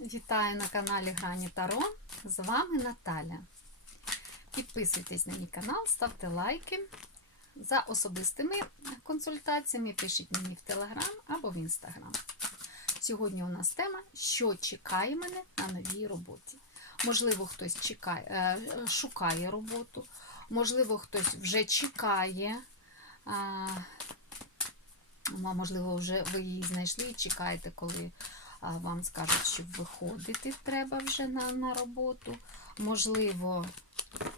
Вітаю на каналі Грані Таро. З вами Наталя. Підписуйтесь на мій канал, ставте лайки. За особистими консультаціями пишіть мені в Телеграм або в Інстаграм. Сьогодні у нас тема, що чекає мене на новій роботі. Можливо, хтось чекає, е, шукає роботу, можливо, хтось вже чекає. Ну, а можливо, вже ви її знайшли і чекаєте, коли а, вам скажуть, що виходити треба вже на, на роботу. Можливо,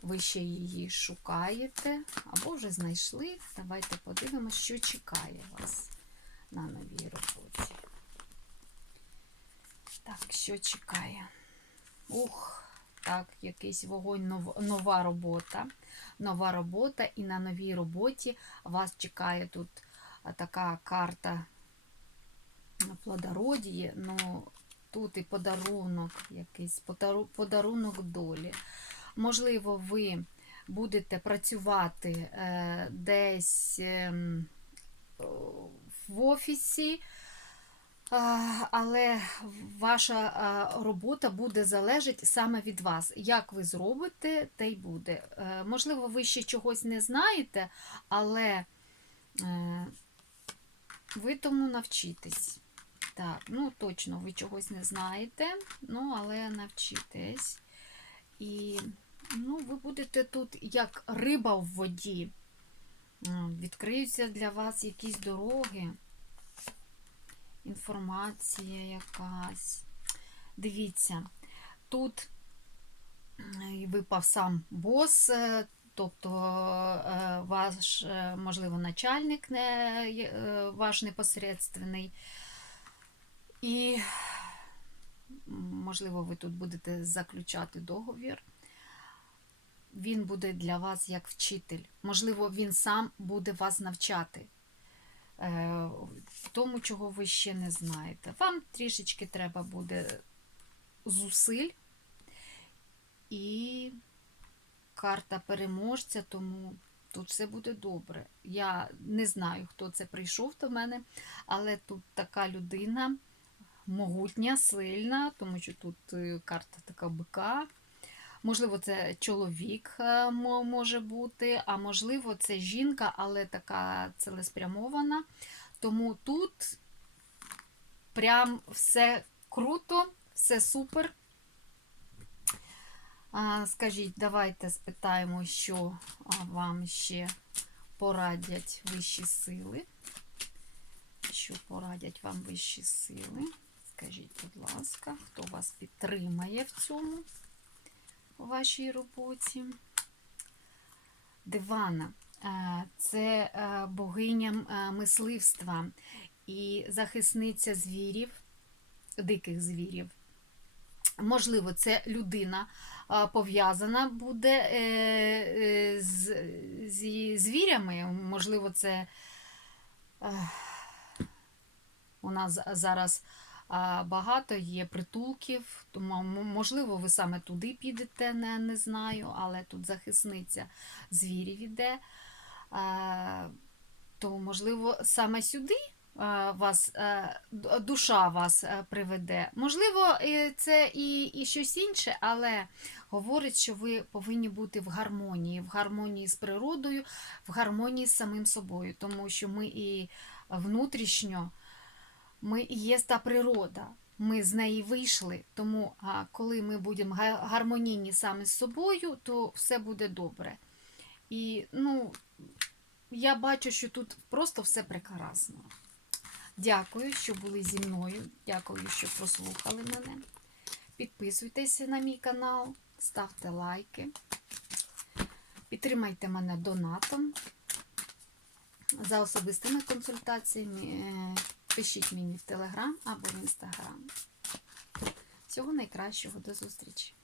ви ще її шукаєте, або вже знайшли. Давайте подивимося, що чекає вас на новій роботі. Так, що чекає? Ух, так, якийсь вогонь, нов- нова робота. Нова робота, і на новій роботі вас чекає тут така карта плодородіє. Ну, тут і подарунок, якийсь подарунок долі. Можливо, ви будете працювати е, десь ем, в офісі. Але ваша робота буде залежати саме від вас. Як ви зробите, те й буде. Е, Можливо, ви ще чогось не знаєте, але е, ви тому навчитесь. Так, ну точно, ви чогось не знаєте, ну, але навчитесь. І ну, ви будете тут як риба в воді. Відкриються для вас якісь дороги інформація якась. Дивіться, тут випав сам бос, е, тобто е, ваш, е, можливо, начальник, не, ваш непосередственний. І, можливо, ви тут будете заключати договір. Він буде для вас як вчитель. Можливо, він сам буде вас навчати е, в тому, чого ви ще не знаєте. Вам трішечки треба буде зусиль і карта переможця, тому тут все буде добре. Я не знаю, хто це прийшов до мене, але тут така людина могутня, сильна, тому що тут е, карта така бика. Можливо, це чоловік е, може бути, а можливо, це жінка, але така цілеспрямована. Тому тут прям все круто, все супер. Скажіть, давайте спитаємо, що вам ще порадять вищі сили. Що порадять вам вищі сили? Ласка, хто вас підтримає в цьому у вашій роботі? Дивана. Е, Це е, богиня е, мисливства і захисниця звірів, диких звірів. Можливо, це людина пов'язана буде з, зі звірями. Можливо, це у нас зараз багато є притулків, можливо, ви саме туди підете, не, не знаю, але тут захисниця звірів іде. То, можливо, саме сюди вас, е, душа вас е, приведе. Можливо, це і, і щось інше, але говорить, що ви повинні бути в гармонії, в гармонії з природою, в гармонії з самим собою, тому що ми і внутрішньо. Ми є та природа, ми з неї вийшли. Тому, коли ми будемо гармонійні саме з собою, то все буде добре. І ну, я бачу, що тут просто все прекрасно. Дякую, що були зі мною. Дякую, що прослухали мене. Підписуйтеся на мій канал, ставте лайки, підтримайте мене донатом. За особистими консультаціями е, пишіть мені в Телеграм або в Інстаграм. Всього найкращого, до зустрічі!